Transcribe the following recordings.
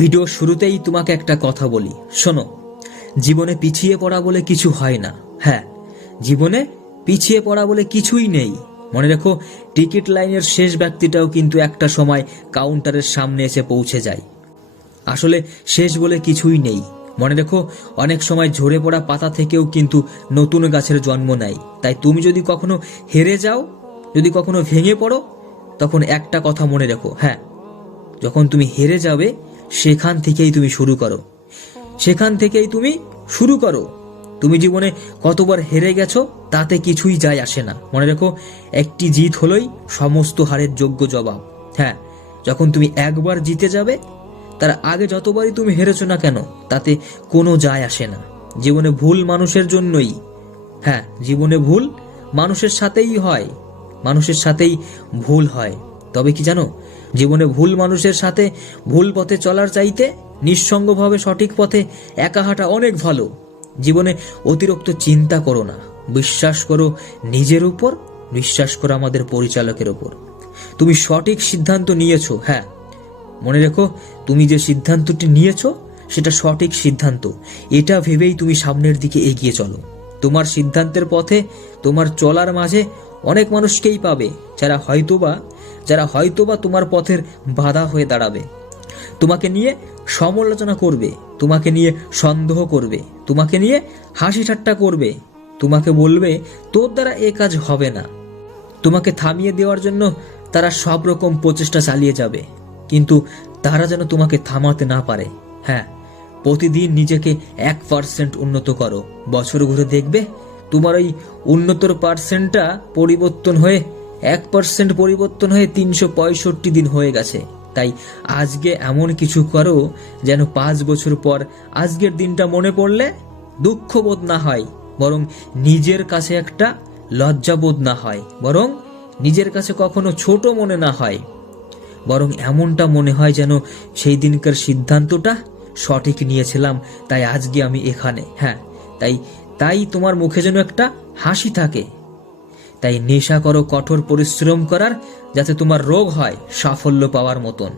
Video শুরুতেই তোমাকে একটা কথা বলি, শোনো। জীবনে পিছিয়ে পড়া বলে কিছু হয় না। হ্যাঁ, জীবনে পিছিয়ে পড়া বলে কিছুই নেই। মনে রেখো, টিকিট লাইনের শেষ ব্যক্তিটাও কিন্তু একটা সময় কাউন্টারের সামনে এসে পৌঁছে যায়। আসলে শেষ বলে কিছুই নেই। মনে রেখো, অনেক সময় ঝরে পড়া পাতা থেকেও কিন্তু নতুন গাছের জন্ম নেয়। তাই তুমি যদি কখনো হেরে যাও, যদি কখনো ভেঙে পড়ো, তখন একটা কথা মনে রেখো, হ্যাঁ, যখন তুমি হেরে যাবে সেখান থেকেই তুমি শুরু করো, সেখান থেকেই তুমি শুরু করো। তুমি জীবনে কতবার হেরে গেছো তাতে কিছুই যায় আসে না। মনে রেখো, একটি জিত হলোই সমস্ত হারের যোগ্য জবাব। হ্যাঁ, যখন তুমি একবার জিতে যাবে, তার আগে যতবারই তুমি হেরেছো না কেন তাতে কোনো যায় আসে না। জীবনে ভুল মানুষের জন্যই, হ্যাঁ, জীবনে ভুল মানুষের সাথেই হয়, মানুষের সাথেই ভুল হয়। তবে কি জানো, জীবনে ভুল মানুষের সাথে ভুল পথে চলার চাইতে নিঃসঙ্গভাবে সঠিক পথে একা হাঁটা অনেক ভালো। জীবনে অতিরিক্ত চিন্তা করো না, বিশ্বাস করো নিজের উপর, বিশ্বাস করো আমাদের পরিচালকের উপর। তুমি সঠিক সিদ্ধান্ত নিয়েছো, হ্যাঁ, মনে রেখো, তুমি যে সিদ্ধান্তটি নিয়েছো সেটা সঠিক সিদ্ধান্ত। এটা ভেবেই তুমি সামনের দিকে এগিয়ে চলো। তোমার সিদ্ধান্তের পথে, তোমার চলার মাঝে অনেক মানুষকেই পাবে যারা হয়তোবা তোমার পথের বাধা হয়ে দাঁড়াবে, তোমাকে নিয়ে সমালোচনা করবে, তোমাকে নিয়ে সন্দেহ করবে, তোমাকে নিয়ে হাসি ঠাট্টা করবে, তোমাকে বলবে তোর দ্বারা এ কাজ হবে না। তোমাকে থামিয়ে দেওয়ার জন্য তারা সব রকম প্রচেষ্টা চালিয়ে যাবে, কিন্তু তারা যেন তোমাকে থামাতে না পারে। হ্যাঁ, প্রতিদিন নিজেকে 1% উন্নত করো। বছর ঘুরে দেখবে তোমার ওই উন্নতর পার্সেন্টটা পরিবর্তন হয়ে 1% পরিবর্তন হয়ে 365 দিন হয়ে গেছে। তাই আজকে এমন কিছু করো যেন 5 বছর পর আজকের দিনটা মনে পড়লে দুঃখ বোধ না হয়, বরং নিজের কাছে একটা লজ্জাবোধ না হয়, বরং নিজের কাছে কখনো ছোট মনে না হয়, বরং এমনটা মনে হয় যেন সেই দিনকার সিদ্ধান্তটা সঠিক নিয়েছিলাম, তাই আজকে আমি এখানে। হ্যাঁ, তাই তোমার মুখে যেন একটা হাসি থাকে। তাই নেশা করো কঠোর পরিশ্রম করার, যাতে তোমার রোগ হয় সাফল্য পাওয়ার মতন।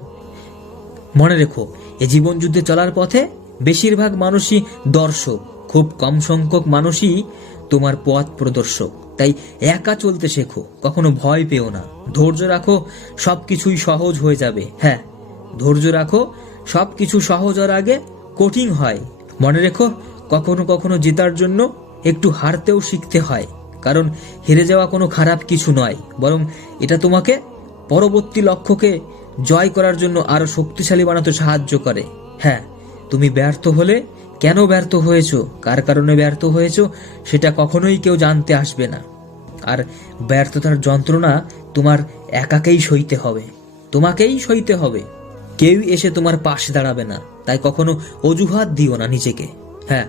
মনে রেখো, এ জীবন যুদ্ধে চলার পথে বেশিরভাগ মানুষই দর্শক, খুব কম সংখ্যক মানুষই তোমার পথ প্রদর্শক। তাই একা চলতে শেখো, কখনো ভয় পেও না। ধৈর্য রাখো, সবকিছুই সহজ হয়ে যাবে। হ্যাঁ, ধৈর্য রাখো, সবকিছু সহজ হওয়ার আগে কঠিন হয়। মনে রেখো, কখনো কখনো জেতার জন্য একটু হারতেও শিখতে হয়, কারণ হেরে যাওয়া কোনো খারাপ কিছু নয়, বরং এটা তোমাকে পরবর্তী লক্ষ্যকে জয় করার জন্য আরো শক্তিশালী বানাতে সাহায্য করে। হ্যাঁ, তুমি ব্যর্থ হলে কেন ব্যর্থ হয়েছো, কার কারণে ব্যর্থ হয়েছো, সেটা কখনোই কেউ জানতে আসবে না। আর ব্যর্থতার যন্ত্রণা তোমার একাকেই সইতে হবে, তোমাকেই সইতে হবে। কেউ এসে তোমার পাশে দাঁড়াবে না, তাই কখনো অজুহাত দিও না নিজেকে। হ্যাঁ,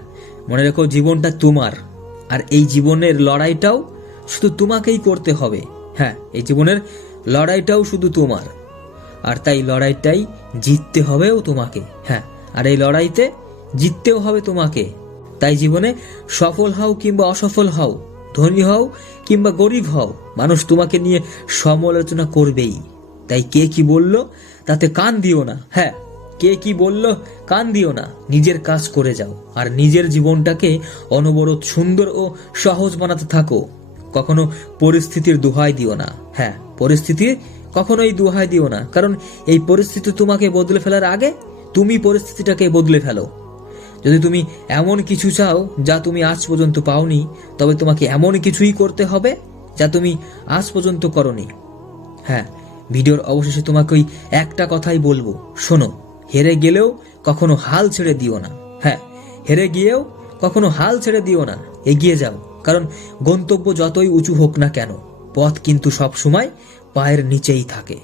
মনে রেখো, জীবনটা তোমার, আর এই জীবনের লড়াইটাও শুধু তোমাকেই করতে হবে। হ্যাঁ, এই জীবনের লড়াইটাও শুধু তোমার, আর তাই লড়াইটাই জিততে হবেও তোমাকে। হ্যাঁ, আর এই লড়াইতে জিততেও হবে তোমাকে। তাই জীবনে সফল হও কিংবা অসফল হও, ধনী হও কিংবা গরিব হও, মানুষ তোমাকে নিয়ে সমালোচনা করবেই। তাই কে কি বলল তাতে কান দিও না। হ্যাঁ, কে কি বলল কান দিও না, নিজের কাজ করে যাও, আর নিজের জীবনটাকে অনবরত সুন্দর ও সহজ বানাতে থাকো। কখনো পরিস্থিতির দোহাই দিও না। হ্যাঁ, পরিস্থিতির কখনোই দোহাই দিও না, কারণ এই পরিস্থিতি তোমাকে বদলে ফেলার আগে তুমি পরিস্থিতিটাকে বদলে ফেলো। যদি তুমি এমন কিছু চাও যা তুমি আজ পর্যন্ত পাওনি, তবে তোমাকে এমন কিছুই করতে হবে যা তুমি আজ পর্যন্ত করনি। হ্যাঁ, ভিডিওর অবশেষে তোমাকে ওই একটা কথাই বলবো, শোনো, হেরে গেলেও কখনো হাল ছেড়ে দিও না। হ্যাঁ, হেরে গিয়েও কখনো হাল ছেড়ে দিও না, এগিয়ে যাও, কারণ গন্তব্য যতই উঁচু হোক না কেন, পথ কিন্তু সব সময় পায়ের নিচেই থাকে।